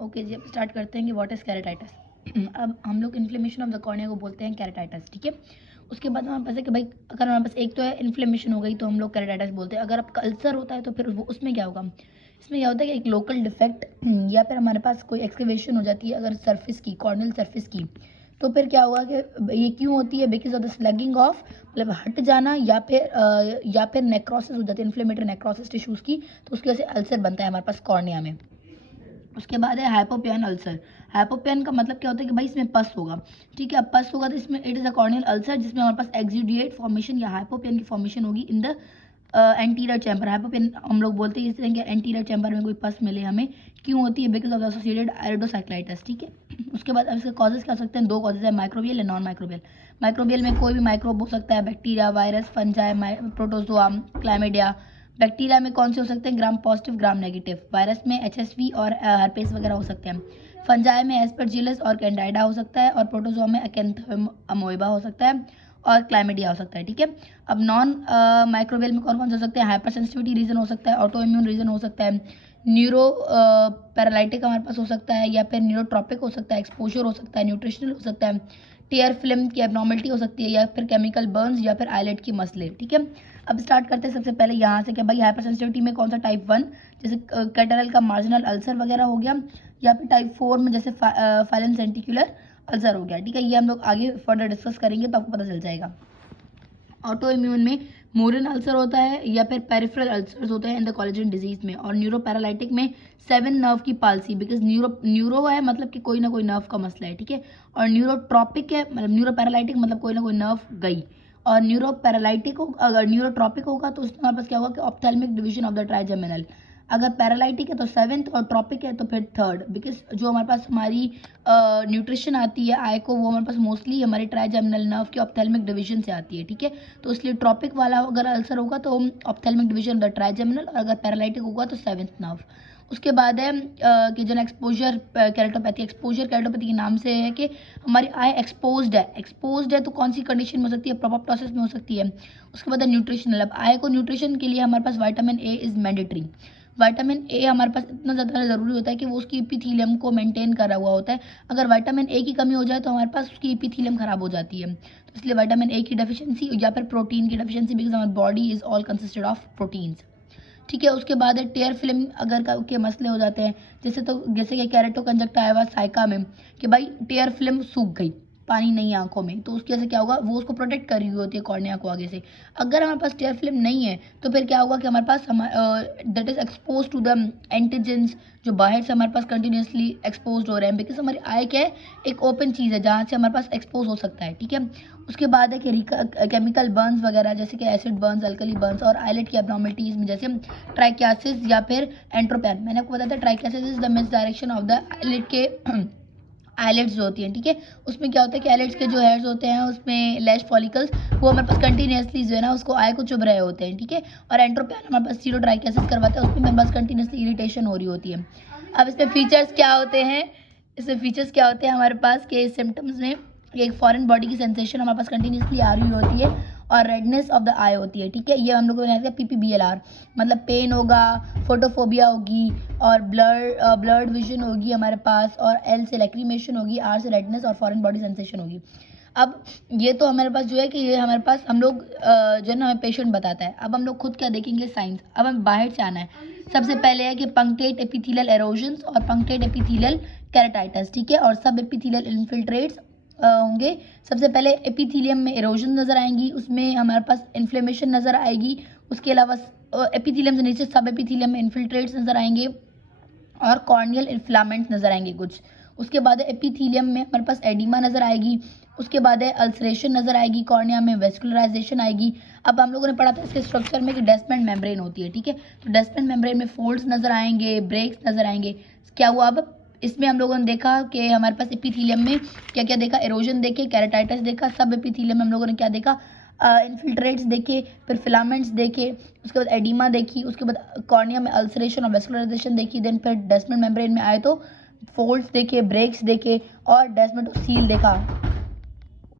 Okay जी, अब start करते हैं कि व्हाट इज़ केराटिटिस। अब हम लोग इन्फ्लेमेशन ऑफ द कॉर्निया को बोलते हैं केराटिटिस, ठीक है। उसके बाद हमारे पास है कि भाई अगर हमारे पास एक तो है इन्फ्लेमेशन हो गई तो हम लोग केराटिटिस बोलते हैं। अगर आपका अल्सर होता है तो फिर वो उसमें क्या होगा, इसमें क्या होता है कि एक लोकल डिफेक्ट या फिर हमारे पास कोई एक्सकेवेशन हो जाती है अगर सरफेस की, कॉर्नियल सरफेस की, तो फिर क्या होगा कि ये क्यों होती है, बिकॉज ऑफ द स्लगिंग ऑफ, मतलब हट जाना या फिर नेक्रोसिस हो जाती है, इन्फ्लेमेटरी नेक्रोसिस टिश्यूज़ की, तो उसकी वजह से अल्सर बनता है हमारे पास कॉर्निया में। उसके बाद है हाइपोपियन अल्सर। हाइपोपियन का मतलब क्या होता है कि भाई इसमें पस होगा, ठीक है। अब पस होगा तो इसमें it is a corneal ulcer जिसमें हमारे पास एक्सुडिएट फॉर्मेशन या हाइपोपियन की फॉर्मेशन होगी इन द एंटीरियर चैम्बर। हाइपोपियन हम लोग बोलते हैं इस तरह के एंटीरियर चैम्बर में कोई पस मिले हमें, क्यों होती है, बिकॉज ऑफ द एसोसिएटेड आयरोडोसाइक्लाइटिस, ठीक है। उसके बाद अब इसके कॉजेज क्या हो सकते हैं, दो कॉजेज है, माइक्रोबियल या नॉन माइक्रोबियल। माइक्रोबियल में कोई भी माइक्रोब हो सकता है, bacteria, virus, fungi, protozoa, chlamydia. Bacteria में कौन से हो सकते हैं, gram positive, gram negative. Virus में एचएसवी और हर्पेस वगैरह हो सकते हैं। फंजाई में एस्परजिलस और कैंडाइडा हो सकता है, और प्रोटोजोआ में अकेंथम अमोइबा हो सकता है, और क्लाइमेडिया हो सकता है, ठीक है। अब नॉन माइक्रोबियल में कौन कौन से हो सकते हैं, हाइपर सेंसिटिविटी रीजन हो सकता है, ऑटो इम्यून रीजन हो सकता है, न्यूरो पैरालाइटिक हमारे पास हो सकता है, या फिर न्यूरोट्रॉपिक हो सकता है, एक्सपोजर हो सकता है, न्यूट्रिशनल हो सकता है, टीयर फिल्म की एबनॉर्मलिटी हो सकती है, या फिर केमिकल बर्न्स, या फिर आईलेट की मसले, ठीक है। अब स्टार्ट करते हैं सबसे पहले यहाँ से कि भाई हाइपर सेंसिटिविटी में कौन सा टाइप 1 जैसे कैटरल का मार्जिनल अल्सर वगैरह हो गया, या फिर टाइप 4 में जैसे फाइलन सेंटिकुलर अल्सर हो गया, ठीक है। ये हम लोग आगे फर्दर डिस्कस करेंगे तो आपको पता चल जाएगा। ऑटो इम्यून में मोरन अल्सर होता है या फिर पेरिफेरल अल्सर्स होते हैं इन द कोलेजन डिजीज में, और न्यूरो पैरालाइटिक में 7 नर्व की पालसी, बिकॉज न्यूरो है मतलब कि कोई ना कोई नर्व का मसला है, ठीक है। और न्यूरोट्रॉपिक है मतलब न्यूरो पैरालाइटिक मतलब कोई ना कोई नर्व गई। और न्यूरो पैरालाइटिक हो, अगर न्यूरोट्रॉपिक होगा तो उसमें हमारे पास क्या होगा कि ophthalmic division of the trigeminal. अगर पैरालाइटिक है तो 7th, और ट्रॉपिक है तो फिर 3rd, बिकॉज जो हमारे पास हमारी न्यूट्रिशन आती है आई को, वो हमारे पास मोस्टली हमारे ट्राइजेमिनल नर्व के ऑप्थेल्मिक डिवीजन से आती है, ठीक है। तो इसलिए ट्रॉपिक वाला अगर अल्सर होगा तो ophthalmic division of the trigeminal, और अगर पैरालाइटिक होगा तो 7th नर्व। उसके बाद है कि जन एक्सपोजर कैरेटोपैथी। एक्सपोजर कैरेटोपैथी के नाम से है कि हमारी आई एक्सपोज्ड है तो कौन सी कंडीशन में हो सकती है, प्रोपोप्टोसिस में हो सकती है। उसके बाद है न्यूट्रिशनल। अब आई को न्यूट्रिशन के लिए हमारे पास vitamin A is mandatory. Vitamin A हमारे पास इतना ज़्यादा ज़रूरी होता है कि वो उसकी एपिथेलियम को मेंटेन करा हुआ होता है। अगर विटामिन ए की कमी हो जाए तो हमारे पास उसकी एपिथेलियम खराब हो जाती है, तो इसलिए विटामिन ए की डेफिशिएंसी या फिर प्रोटीन की डेफिशिएंसी, बिकॉज हमारी body is all consisted of proteins, ठीक है। उसके बाद है टेयर फिल्म अगर के मसले हो जाते हैं, जैसे कि कैरेटोकंजक्टाइवा साइका में कि भाई टेयर फिल्म सूख गई, पानी नहीं है आंखों में, तो उसकी वजह से क्या होगा, वो उसको प्रोटेक्ट कर रही होती है कॉर्निया को आगे से। अगर हमारे पास टेयर फिल्म नहीं है तो फिर क्या होगा कि हमारे पास that is expose to the antigens, जो बाहर से हमारे पास कंटिन्यूसली एक्सपोज हो रहे हैं, बिकॉज हमारी आई क्या है, एक ओपन चीज़ है जहाँ से हमारे पास एक्सपोज हो सकता है, ठीक है। उसके बाद है कि केमिकल बर्न्स वगैरह, जैसे कि एसिड बर्न्स, अल्कली बर्न्स, और आईलेट की एब्नॉर्मलिटीज में जैसे ट्राइकियासिस या फिर एंट्रोपैन। मैंने आपको बताया था trichiasis is the misdirection of the eyelet के आईलेट्स जो होती हैं, ठीक है। उसमें क्या होता है कि आईलेट्स के जो हेयर्स होते हैं उसमें लैश फॉलिकल्स वो हमारे पास कंटिन्यूसली जो है ना उसको आई को चुभ रहे होते हैं, ठीक है। और एंट्रोपैन हमारे पास सीरो ट्राइकियासिस करवाते हैं, उसमें हमारे पास कंटिन्यूसली इरिटेशन हो रही होती है। अब इसमें फीचर्स क्या होते हैं, हमारे पास के सिम्टम्स में एक फॉरेन बॉडी की सेंसेशन हमारे पास कंटिन्यूसली आ रही होती है, और रेडनेस ऑफ द आई होती है, ठीक है। ये हम लोग को बनाया PPBLR, मतलब पेन होगा, फोटोफोबिया होगी, और ब्लर्ड विजन होगी हमारे पास, और L से लैक्रीमेशन होगी, R से रेडनेस, और फॉरेन बॉडी सेंसेशन होगी। अब ये तो हमारे पास जो है कि ये हमारे पास हम लोग जो है ना हमें पेशेंट बताता है। अब हम लोग खुद क्या देखेंगे, साइंस। अब हम बाहर से आना है। सबसे पहले है कि पंक्टेट एपिथेलियल एरोजन्स और पंक्टेट एपिथेलियल केराटिटिस, ठीक है, और सब एपिथेलियल इन्फिल्ट्रेट्स होंगे। सबसे पहले एपिथेलियम में एरोजन नज़र आएंगी, उसमें हमारे पास इन्फ्लेमेशन नज़र आएगी। उसके अलावा एपिथेलियम से नीचे सब एपिथेलियम में इन्फिल्ट्रेट्स नज़र आएंगे, और कॉर्नियल इन्फ्लामेंट्स नज़र आएंगे कुछ। उसके बाद एपिथेलियम में हमारे पास एडिमा नज़र आएगी। उसके बाद है अल्सरेशन नज़र आएगी, कॉर्निया में वेस्कुलराइजेशन आएगी। अब हम लोगों ने पढ़ा था इसके स्ट्रक्चर में कि डेस्मेंट मेम्ब्रेन होती है, ठीक है। तो डेस्मेंट मेम्ब्रेन में फोल्ड्स नज़र आएंगे, ब्रेक्स नज़र आएंगे। क्या हुआ, अब इसमें हम लोगों ने देखा कि हमारे पास एपिथेलियम में क्या क्या देखा, एरोजन देखे, केराटिटिस देखा। सब एपिथेलियम में हम लोगों ने क्या देखा, इन्फिल्ट्रेट्स देखे, फिर फिलामेंट्स देखे, उसके बाद एडिमा देखी, उसके बाद कॉर्निया में अल्सरेशन और वेस्कुलराइजेशन देखी, देन फिर डेस्मेंट मेम्ब्रेन में आए तो फोल्ड्स देखे, ब्रेक्स देखे, और डेस्मेंटोसील देखा।